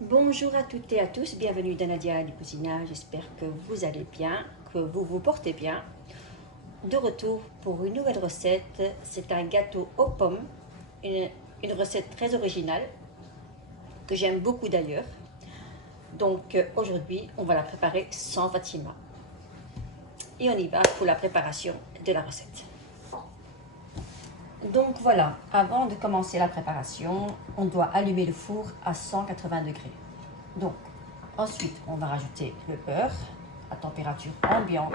Bonjour à toutes et à tous, bienvenue dans Nadia du Cousinage, j'espère que vous allez bien, que vous vous portez bien. De retour pour une nouvelle recette, c'est un gâteau aux pommes, une recette très originale, que j'aime beaucoup d'ailleurs. Donc aujourd'hui, on va la préparer sans Fatima. Et on y va pour la préparation de la recette. Donc voilà, avant de commencer la préparation, on doit allumer le four à 180 degrés. Donc, ensuite, on va rajouter le beurre à température ambiante,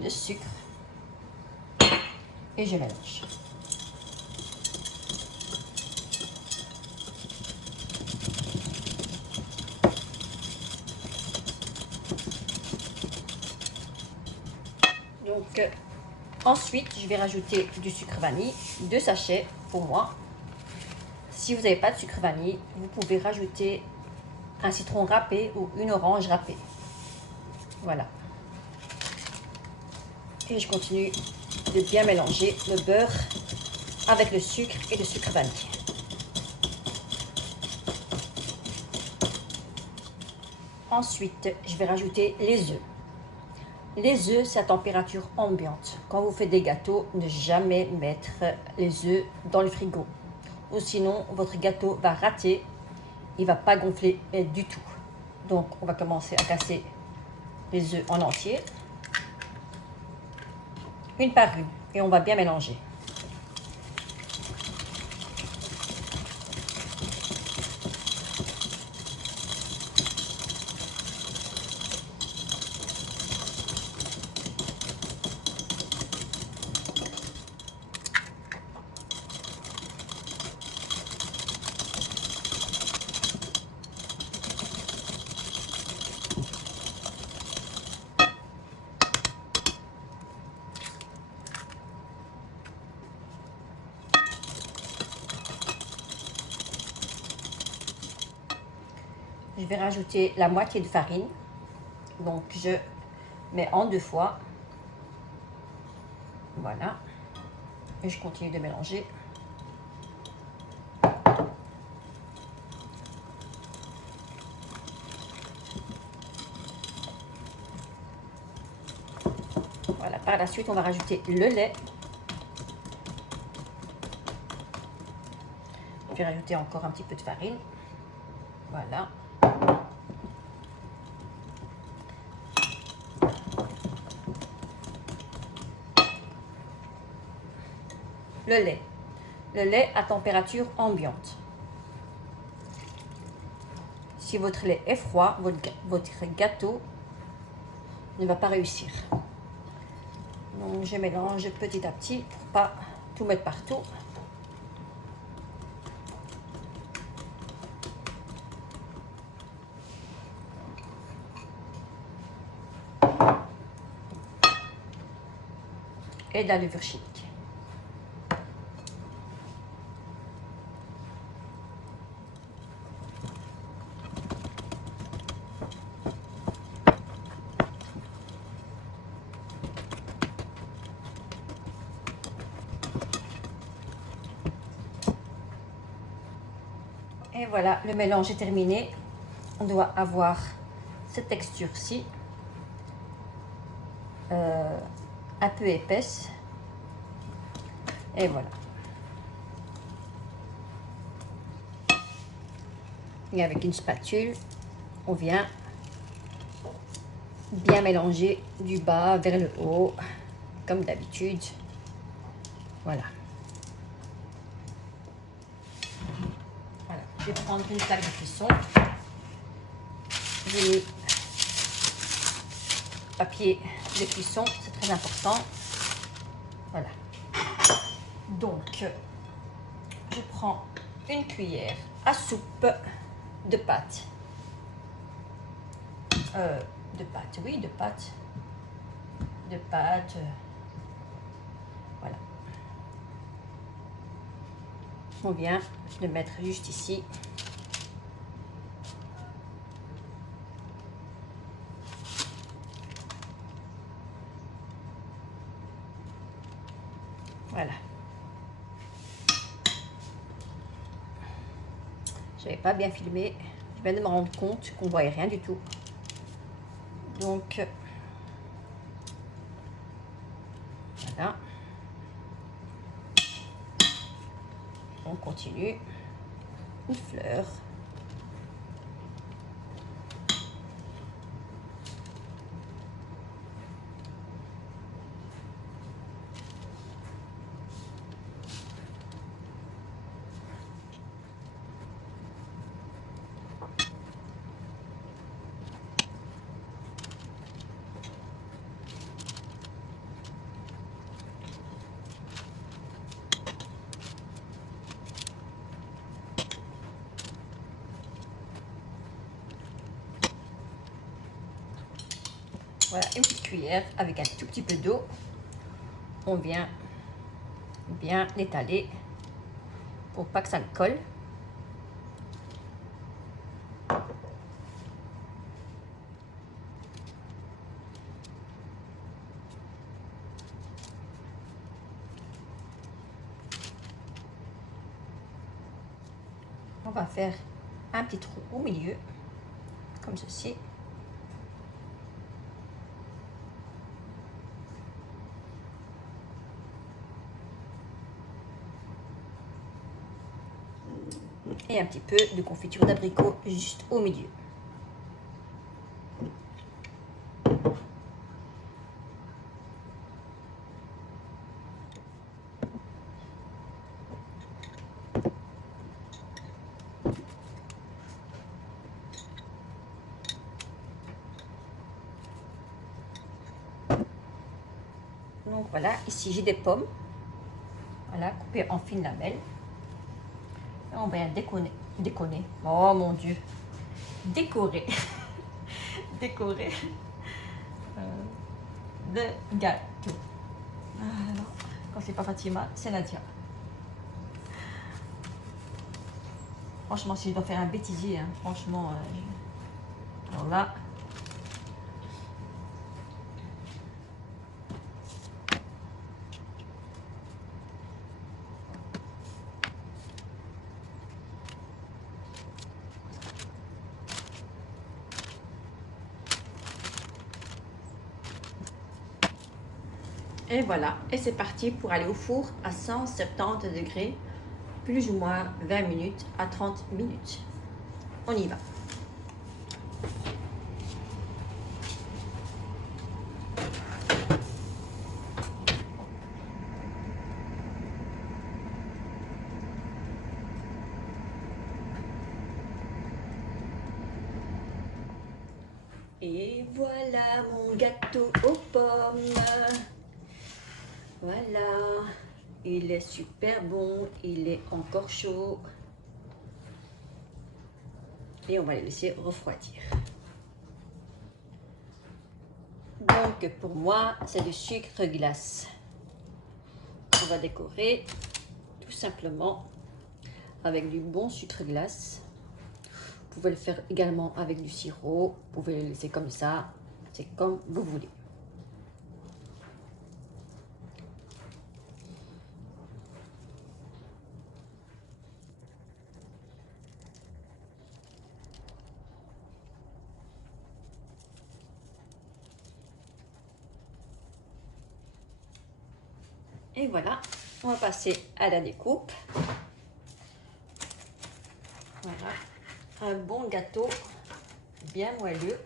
le sucre et je mélange. Donc, ensuite, je vais rajouter du sucre vanille, 2 sachets pour moi. Si vous n'avez pas de sucre vanille, vous pouvez rajouter un citron râpé ou une orange râpée. Voilà. Et je continue de bien mélanger le beurre avec le sucre et le sucre vanille. Ensuite, je vais rajouter les œufs. Les œufs, c'est à température ambiante. Quand vous faites des gâteaux, ne jamais mettre les œufs dans le frigo. Ou sinon, votre gâteau va rater, il ne va pas gonfler du tout. Donc, on va commencer à casser les œufs en entier, une par une, et on va bien mélanger. Je vais rajouter la moitié de farine. Donc, je mets en 2 fois. Voilà. Et je continue de mélanger. Voilà. Par la suite, on va rajouter le lait. Je vais rajouter encore un petit peu de farine. Voilà. Le lait. Le lait à température ambiante. Si votre lait est froid, votre gâteau ne va pas réussir. Donc je mélange petit à petit pour pas tout mettre partout. Et de la levure chimique. Et voilà, le mélange est terminé. On doit avoir cette texture-ci, un peu épaisse. Et voilà. Et avec une spatule, on vient bien mélanger du bas vers le haut, comme d'habitude. Voilà. Voilà. Je vais prendre une plaque de cuisson. J'ai mis papier de cuisson, c'est très important. Voilà. Donc, je prends une cuillère à soupe de pâte. Oui, de pâte. Voilà. On vient le mettre juste ici. Voilà. Je n'avais pas bien filmé. Je viens de me rendre compte qu'on ne voyait rien du tout. Donc, voilà. On continue. Une fleur. Voilà, une petite cuillère avec un tout petit peu d'eau. On vient bien l'étaler pour pas que ça ne colle. On va faire un petit trou au milieu, comme ceci. Et un petit peu de confiture d'abricot juste au milieu. Donc voilà, ici j'ai des pommes, voilà, coupées en fines lamelles. Et on va décorer, oh mon Dieu, décorer, décorer de gâteau. Alors, quand c'est pas Fatima, c'est Nadia. Franchement, si je dois faire un bêtisier, hein, franchement, alors là. Et voilà, et c'est parti pour aller au four à 170 degrés, plus ou moins 20 minutes à 30 minutes. On y va. Et voilà mon gâteau aux pommes. Voilà, il est super bon, il est encore chaud. Et on va le laisser refroidir. Donc pour moi, c'est du sucre glace. On va décorer tout simplement avec du bon sucre glace. Vous pouvez le faire également avec du sirop. Vous pouvez le laisser comme ça. C'est comme vous voulez. Et voilà, on va passer à la découpe. Voilà, un bon gâteau bien moelleux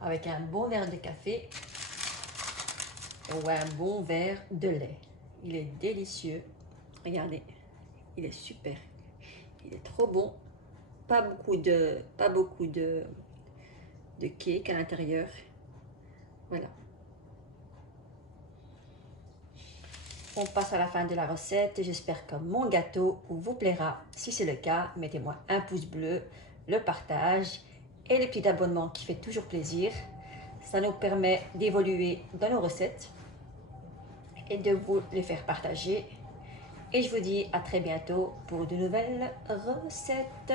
avec un bon verre de café ou un bon verre de lait. Il est délicieux. Regardez, il est super. Il est trop bon. Pas beaucoup de cake à l'intérieur. Voilà. On passe à la fin de la recette. J'espère que mon gâteau vous plaira. Si c'est le cas, mettez-moi un pouce bleu, le partage et le petit abonnement qui fait toujours plaisir. Ça nous permet d'évoluer dans nos recettes et de vous les faire partager. Et je vous dis à très bientôt pour de nouvelles recettes.